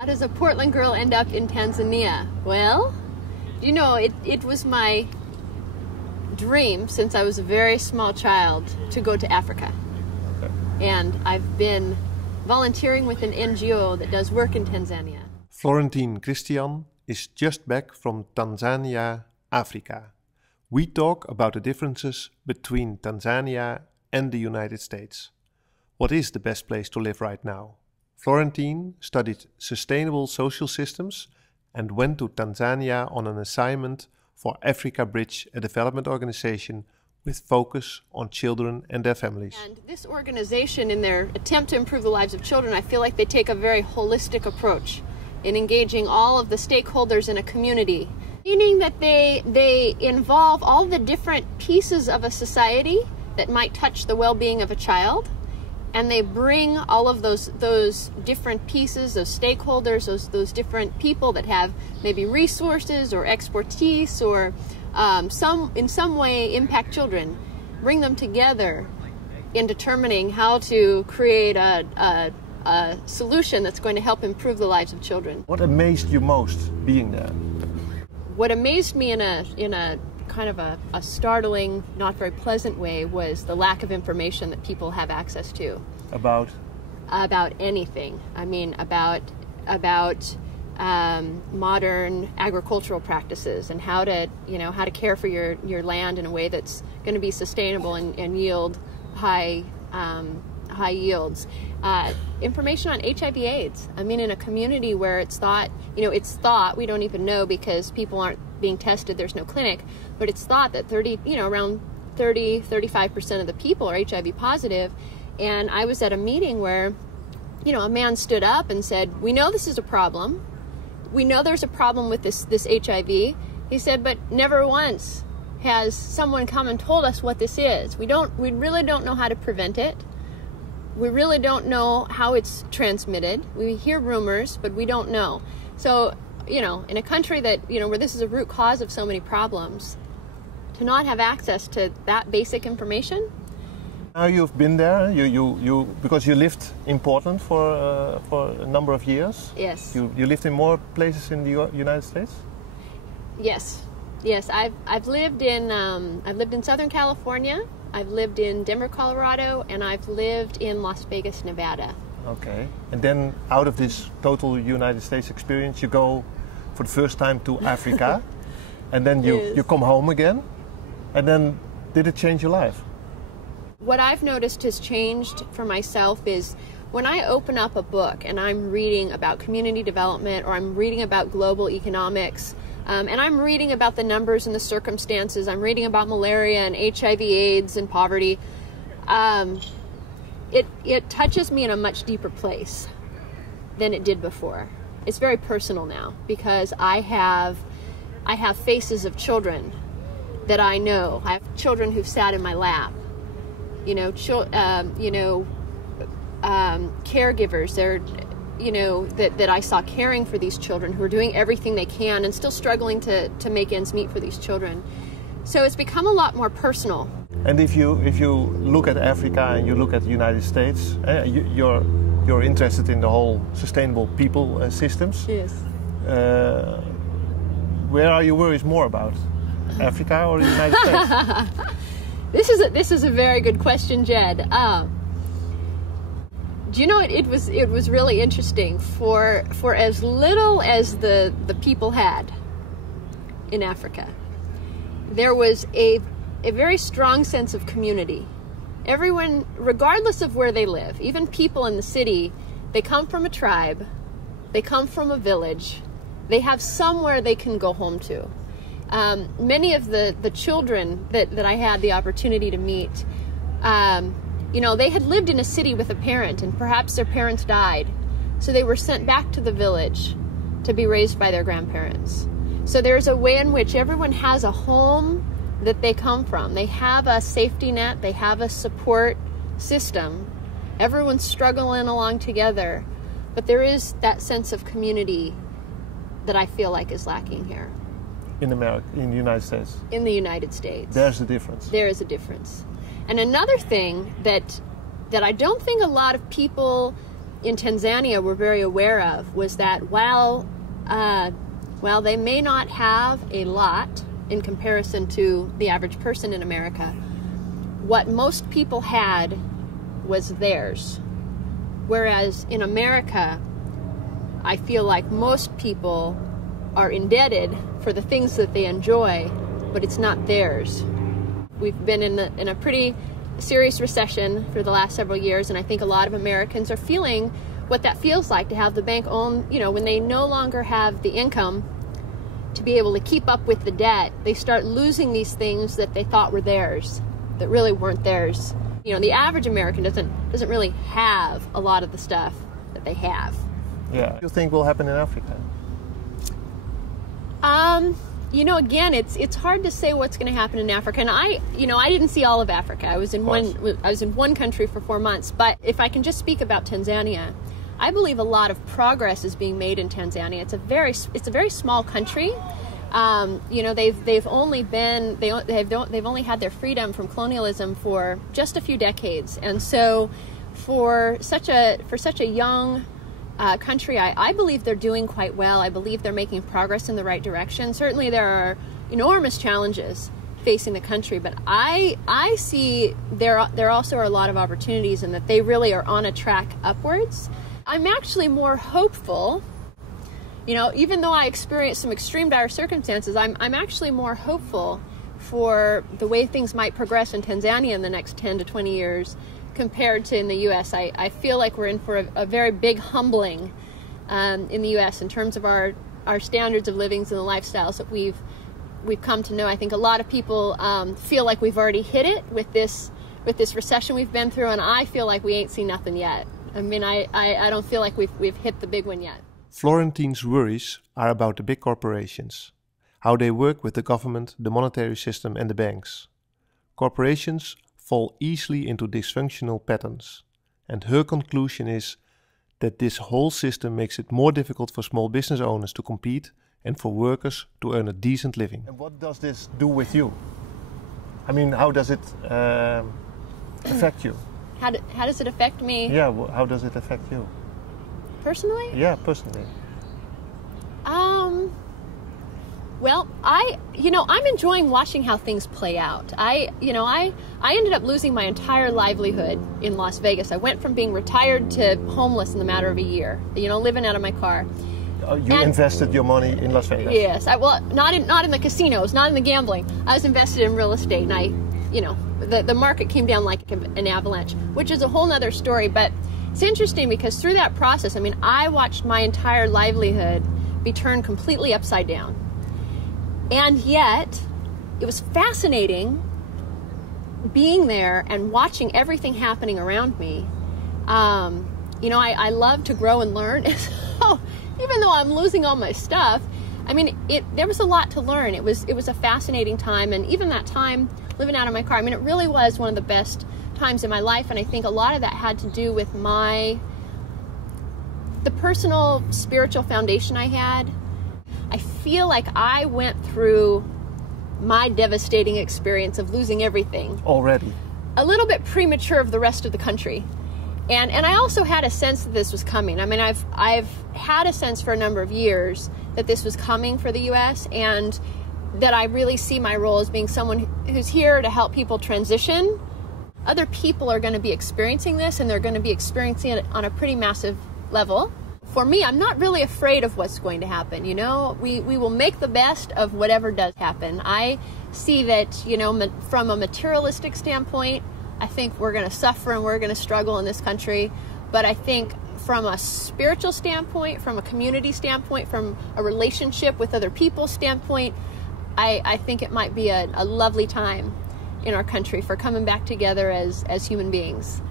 How does a Portland girl end up in Tanzania? Well, you know, it was my dream since I was a very small child to go to Africa. Okay. And I've been volunteering with an NGO that does work in Tanzania. Florentine Christian is just back from Tanzania, Africa. We talk about the differences between Tanzania and the United States. What is the best place to live right now? Florentine studied sustainable social systems and went to Tanzania on an assignment for Africa Bridge, a development organization with focus on children and their families. And this organization, in their attempt to improve the lives of children, I feel like they take a very holistic approach in engaging all of the stakeholders in a community, meaning that they involve all the different pieces of a society that might touch the well-being of a child, and they bring all of those different pieces, those stakeholders, those different people that have maybe resources or expertise or in some way impact children, bring them together in determining how to create a solution that's going to help improve the lives of children. What amazed you most being there? What amazed me in a kind of a startling, not very pleasant way was the lack of information that people have access to. About anything. I mean, about modern agricultural practices and how to care for your land in a way that's going to be sustainable and yield high yields. Information on HIV/AIDS. I mean, in a community where it's thought, we don't even know because people aren't being tested, there's no clinic, but it's thought that around 35% of the people are HIV positive. And I was at a meeting where, a man stood up and said, "We know this is a problem. We know there's a problem with this HIV." He said, "But never once has someone come and told us what this is. We really don't know how to prevent it. We really don't know how it's transmitted. We hear rumors, but we don't know." So, in a country that, where this is a root cause of so many problems, to not have access to that basic information. Now you've been there, because you lived in Portland for a number of years. Yes. You lived in more places in the United States? Yes. I've lived in Southern California. I've lived in Denver, Colorado, and I've lived in Las Vegas, Nevada. Okay. And then out of this total United States experience, you go for the first time to Africa, and then you come home again. And then did it change your life? What I've noticed has changed for myself is when I open up a book and I'm reading about community development or I'm reading about global economics, and I'm reading about the numbers and the circumstances, I'm reading about malaria and HIV/AIDS and poverty, it touches me in a much deeper place than it did before. It's very personal now because I have faces of children that I know. I have children who've sat in my lap. Caregivers, that I saw caring for these children who are doing everything they can and still struggling to make ends meet for these children. So it's become a lot more personal. And if you look at Africa and you look at the United States, you're interested in the whole sustainable people systems. Yes. Where are your worries more about? Africa or the United States? This is a very good question, Jed. Do you know it was really interesting for as little as the people had in Africa. There was a very strong sense of community. Everyone, regardless of where they live, even people in the city, they come from a tribe, they come from a village, they have somewhere they can go home to. Many of the children that I had the opportunity to meet, they had lived in a city with a parent and perhaps their parents died. So they were sent back to the village to be raised by their grandparents. So there's a way in which everyone has a home that they come from. They have a safety net, they have a support system. Everyone's struggling along together, but there is that sense of community that I feel like is lacking here. In America, in the United States? In the United States. There's a difference. There is a difference. And another thing that I don't think a lot of people in Tanzania were very aware of was that while they may not have a lot in comparison to the average person in America, what most people had was theirs. Whereas in America, I feel like most people are indebted for the things that they enjoy, but it's not theirs. We've been in a pretty serious recession for the last several years, and I think a lot of Americans are feeling what that feels like to have the bank own, when they no longer have the income to be able to keep up with the debt, they start losing these things that they thought were theirs, that really weren't theirs. The average American doesn't really have a lot of the stuff that they have. Yeah. What do you think will happen in Africa? Again, it's hard to say what's going to happen in Africa. And I didn't see all of Africa. I was in one country for 4 months. But if I can just speak about Tanzania, I believe a lot of progress is being made in Tanzania. It's a very small country. They've only had their freedom from colonialism for just a few decades, and so for such a young country, I believe they're doing quite well. I believe they're making progress in the right direction. Certainly, there are enormous challenges facing the country, but I see there also are a lot of opportunities, and that they really are on a track upwards. I'm actually more hopeful. Even though I experienced some extreme dire circumstances, I'm actually more hopeful for the way things might progress in Tanzania in the next 10 to 20 years compared to in the U.S. I feel like we're in for a very big humbling in the U.S. in terms of our standards of living and the lifestyles that we've come to know. I think a lot of people feel like we've already hit it with this recession we've been through, and I feel like we ain't seen nothing yet. I mean, I don't feel like we've hit the big one yet. Florentine's worries are about the big corporations, how they work with the government, the monetary system and the banks. Corporations fall easily into dysfunctional patterns, and her conclusion is that this whole system makes it more difficult for small business owners to compete and for workers to earn a decent living. And what does this do with you? I mean, how does it affect you? How does it affect me? Yeah, how does it affect you? Personally? Yeah, personally. Well, I'm enjoying watching how things play out. I ended up losing my entire livelihood in Las Vegas. I went from being retired to homeless in the matter of a year, living out of my car. You invested your money in Las Vegas? Yes. Not in the casinos, not in the gambling. I was invested in real estate, and the market came down like an avalanche, which is a whole nother story. But it's interesting because through that process, I watched my entire livelihood be turned completely upside down. And yet, it was fascinating being there and watching everything happening around me. I love to grow and learn. So even though I'm losing all my stuff, there was a lot to learn. It was a fascinating time, and even that time living out of my car, it really was one of the best times in my life, and I think a lot of that had to do with the personal spiritual foundation I had. I feel like I went through my devastating experience of losing everything already a little bit premature of the rest of the country, and I also had a sense that this was coming. I've had a sense for a number of years that this was coming for the U.S., and that I really see my role as being someone who's here to help people transition. Other people are going to be experiencing this, and they're going to be experiencing it on a pretty massive level. For me, I'm not really afraid of what's going to happen. We will make the best of whatever does happen. I see that, from a materialistic standpoint, I think we're going to suffer and we're going to struggle in this country. But I think from a spiritual standpoint, from a community standpoint, from a relationship with other people standpoint, I think it might be a lovely time in our country for coming back together as human beings.